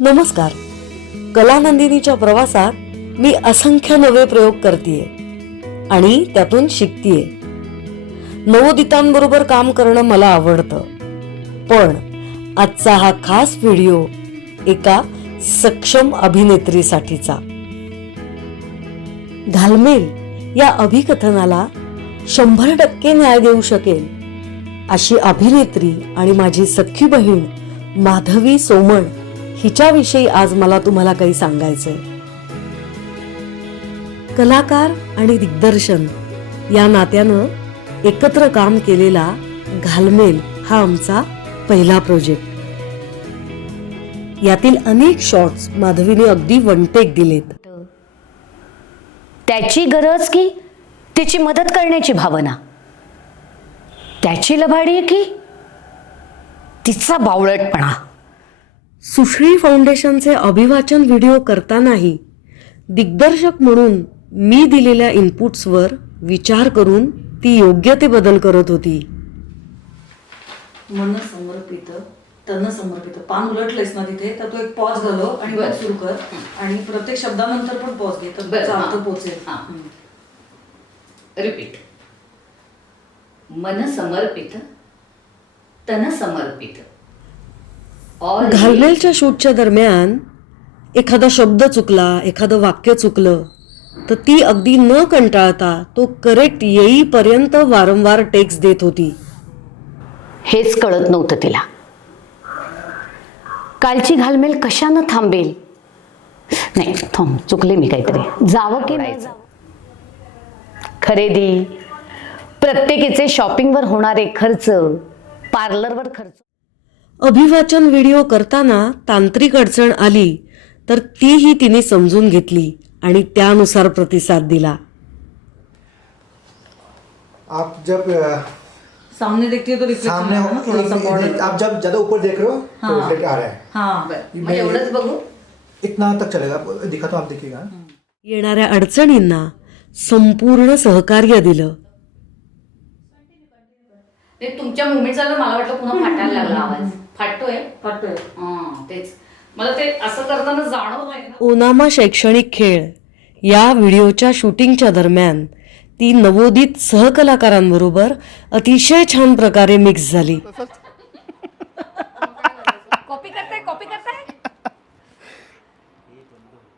नमस्कार. कलानंदिनीच्या प्रवासात मी असंख्य नवे प्रयोग करतेय आणि त्यातून शिकतीये. नवोदितांबरोबर काम करणं मला आवडतं. पण आजचा हा खास व्हिडिओ एका सक्षम अभिनेत्रीसाठीचा. घालमेल या अभिकथनाला शंभर टक्के न्याय देऊ शकेल अशी अभिनेत्री आणि माझी सख्खी बहीण माधवी सोमण हिच्याविषयी आज मला तुम्हाला काही सांगायचंय. कलाकार आणि दिग्दर्शन या नात्यानं एकत्र काम केलेला घालमेल हा आमचा पहिला प्रोजेक्ट यातील अनेक शॉट्स माधवीने अगदी वनटेक दिलेत. त्याची गरज की तिची मदत करण्याची भावना? त्याची लबाडी आहे की तिचा बावळटपणा? सुश्री फाउंडेशनचे अभिवाचन व्हिडिओ करतानाही दिग्दर्शक म्हणून मी दिलेल्या इनपुट्सवर विचार करून ती योग्य ते बदल करत होती. मन समर्पित तन समर्पित. पान उलटलेस ना तिथे तर तो एक पॉज घालव आणि मग सुरू कर. आणि प्रत्येक शब्दानंतर पण पॉज घे तर बरं, त्याचा अर्थ हां. पोचेल. हां. रिपीट मन समर्पित तन समर्पित. घालमेलच्या शूटच्या दरम्यान एखादा शब्द चुकला एखादं वाक्य चुकलं तर ती अगदी न कंटाळता तो करेक्ट येईपर्यंत वारंवार टेक्स देत होती. हेच कळत नव्हतं तिला. कालची घालमेल कशानं थांबेल? नाही थांब चुकले मी काहीतरी. जावं की नाही? खरेदी. प्रत्येकीचे शॉपिंगवर होणारे खर्च पार्लरवर खर्च. अभिवाचन व्हिडिओ करताना तांत्रिक अडचण आली तर तीही तिने समजून घेतली आणि त्यानुसार प्रतिसाद दिला. आप जब सामने देखती हो तो सामने ना बॉर्डर आप जब ज्यादा ऊपर देख रहे हो तो रिफ्लेक्ट आ रहा है। हाँ मग एवढंच बघू। इतना तक चलेगा आप दिखा तो आप देखिएगा। येणाऱ्या अडचणींना संपूर्ण सहकार्य दिलं. ते तुमच्या मुवमेंट झालं मला वाटलं पुन्हा फाटायला लागला आवाज. फाटतोय? फाटतोय. हां, तेच. मला ते असं करताना जाणवलंय ना. ओनामा शैक्षणिक खेळ. या व्हिडिओच्या शूटिंगच्या दरम्यान ती नवोदित सहकलाकारांबरोबर अतिशय छान प्रकारे मिक्स झाली. कॉपी करताय कॉपी करताय?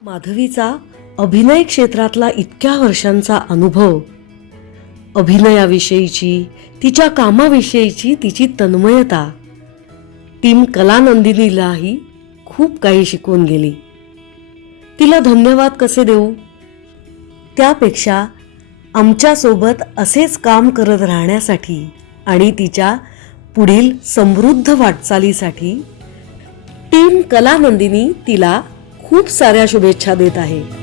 माधवीचा अभिनय क्षेत्रातला इतक्या वर्षांचा अनुभव अभिनयाविषयीची तिच्या कामाविषयीची तिची तन्मयता टीम कलानंदिनीलाही खूप काही शिकवून गेली. तिला धन्यवाद कसे देऊ? त्यापेक्षा आमच्यासोबत असेच काम करत राहण्यासाठी आणि तिच्या पुढील समृद्ध वाटचालीसाठी टीम कलानंदिनी तिला खूप साऱ्या शुभेच्छा देत आहे.